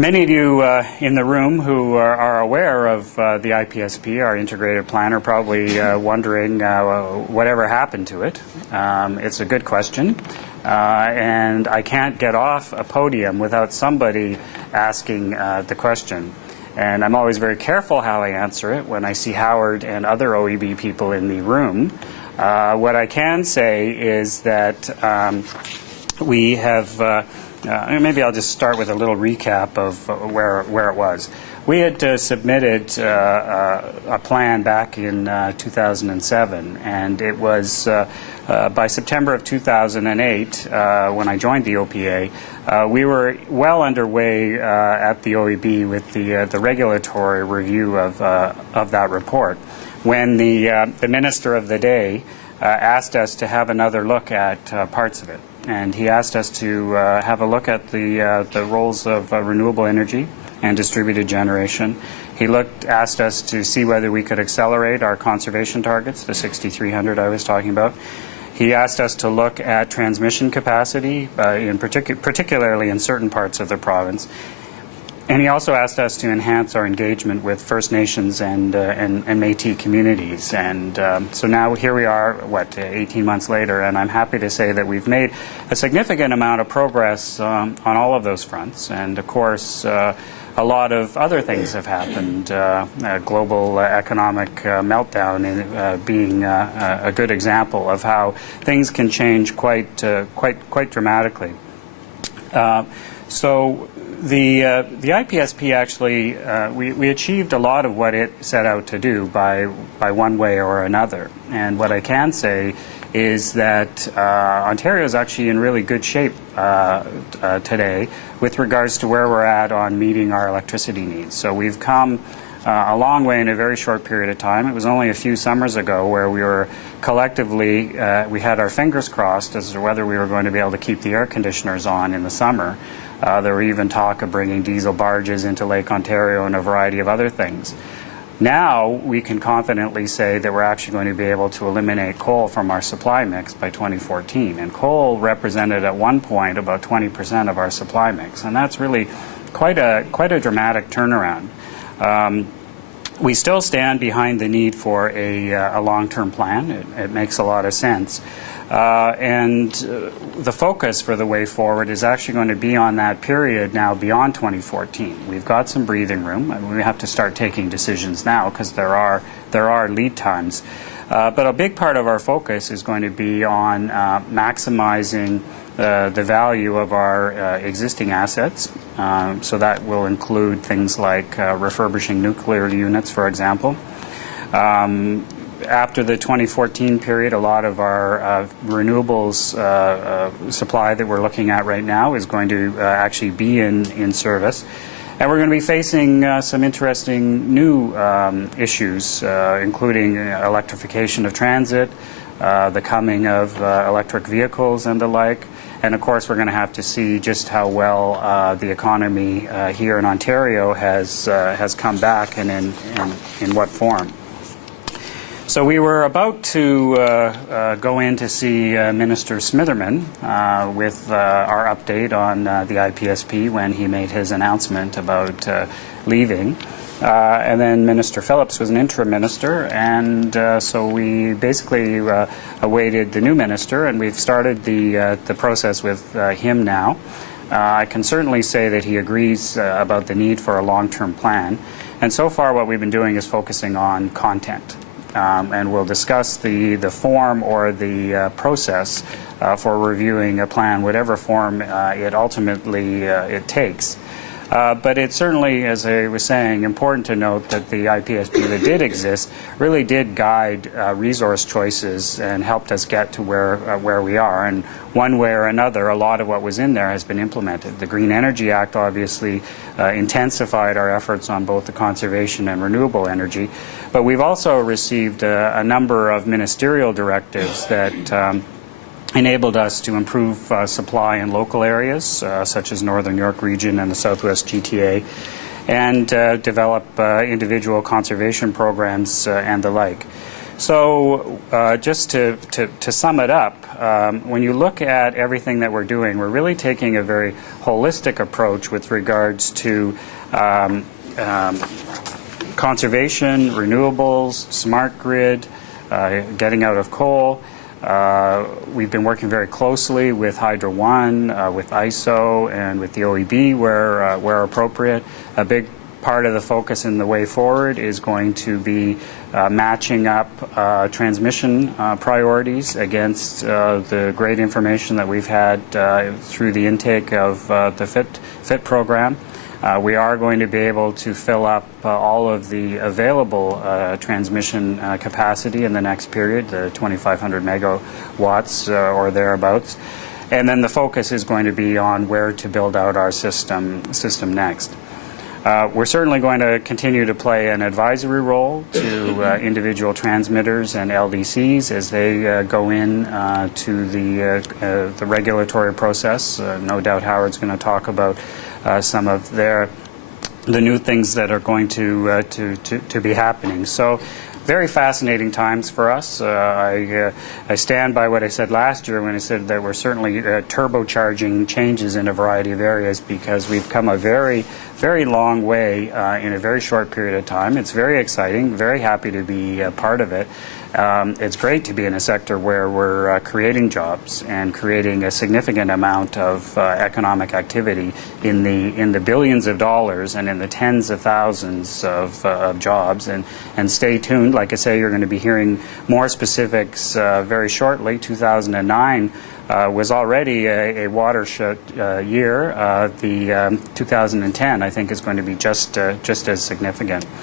Many of you in the room who are aware of the IPSP, our integrated plan, are probably wondering whatever happened to it. It's a good question, and I can't get off a podium without somebody asking the question. And I'm always very careful how I answer it when I see Howard and other OEB people in the room. What I can say is that we have maybe I'll just start with a little recap of where it was. We had submitted a plan back in 2007, and it was by September of 2008, when I joined the OPA, we were well underway at the OEB with the regulatory review of that report, when the minister of the day asked us to have another look at parts of it. And he asked us to have a look at the roles of renewable energy and distributed generation. He asked us to see whether we could accelerate our conservation targets, the 6,300 I was talking about. He asked us to look at transmission capacity, particularly in certain parts of the province. And he also asked us to enhance our engagement with First Nations and Métis communities. And so now here we are, 18 months later, and I'm happy to say that we've made a significant amount of progress on all of those fronts. And of course, a lot of other things have happened. Global economic meltdown being a good example of how things can change quite dramatically. So the IPSP actually, we achieved a lot of what it set out to do by one way or another. And what I can say is that Ontario is actually in really good shape today with regards to where we're at on meeting our electricity needs. So we've come a long way in a very short period of time. It was only a few summers ago where we were collectively, we had our fingers crossed as to whether we were going to be able to keep the air conditioners on in the summer. There were even talk of bringing diesel barges into Lake Ontario and a variety of other things. Now we can confidently say that we're actually going to be able to eliminate coal from our supply mix by 2014. And coal represented at one point about 20% of our supply mix. And that's really quite a dramatic turnaround. We still stand behind the need for a long-term plan. It makes a lot of sense. And the focus for the way forward is actually going to be on that period now beyond 2014. We've got some breathing room, and we have to start taking decisions now because there are lead times. But a big part of our focus is going to be on maximizing the value of our existing assets. So that will include things like refurbishing nuclear units, for example. After the 2014 period, a lot of our renewables supply that we're looking at right now is going to actually be in service. And we're going to be facing some interesting new issues, including electrification of transit, the coming of electric vehicles and the like. And of course, we're going to have to see just how well the economy here in Ontario has come back and in what form. So we were about to go in to see Minister Smitherman with our update on the IPSP when he made his announcement about leaving. And then Minister Phillips was an interim minister, and so we basically awaited the new minister, and we've started the process with him now. I can certainly say that he agrees about the need for a long-term plan, and so far what we've been doing is focusing on content. And we'll discuss the form or the process for reviewing a plan, whatever form it ultimately takes. But it's certainly, as I was saying, important to note that the IPSP that did exist really did guide resource choices and helped us get to where we are. And one way or another, a lot of what was in there has been implemented. The Green Energy Act obviously intensified our efforts on both the conservation and renewable energy. But we've also received a number of ministerial directives that enabled us to improve supply in local areas, such as Northern York Region and the Southwest GTA, and develop individual conservation programs and the like. So just to sum it up, when you look at everything that we're doing, we're really taking a very holistic approach with regards to conservation, renewables, smart grid, getting out of coal. We've been working very closely with Hydro One, with ISO, and with the OEB where appropriate. A big part of the focus in the way forward is going to be matching up transmission priorities against the great information that we've had through the intake of the FIT program. We are going to be able to fill up all of the available transmission capacity in the next period, the 2,500 megawatts or thereabouts. And then the focus is going to be on where to build out our system next. We're certainly going to continue to play an advisory role to individual transmitters and LDCs as they go in to the regulatory process. No doubt Howard's going to talk about some of the new things that are going to be happening. So very fascinating times for us. I stand by what I said last year when I said that we're certainly turbocharging changes in a variety of areas, because we've come a very long way in a very short period of time. It's very exciting, very happy to be part of it. It's great to be in a sector where we're creating jobs and creating a significant amount of economic activity in the billions of dollars and in the tens of thousands of jobs. And stay tuned. Like I say, you're going to be hearing more specifics very shortly. 2009 was already a watershed year. The 2010, I think, is going to be just as significant.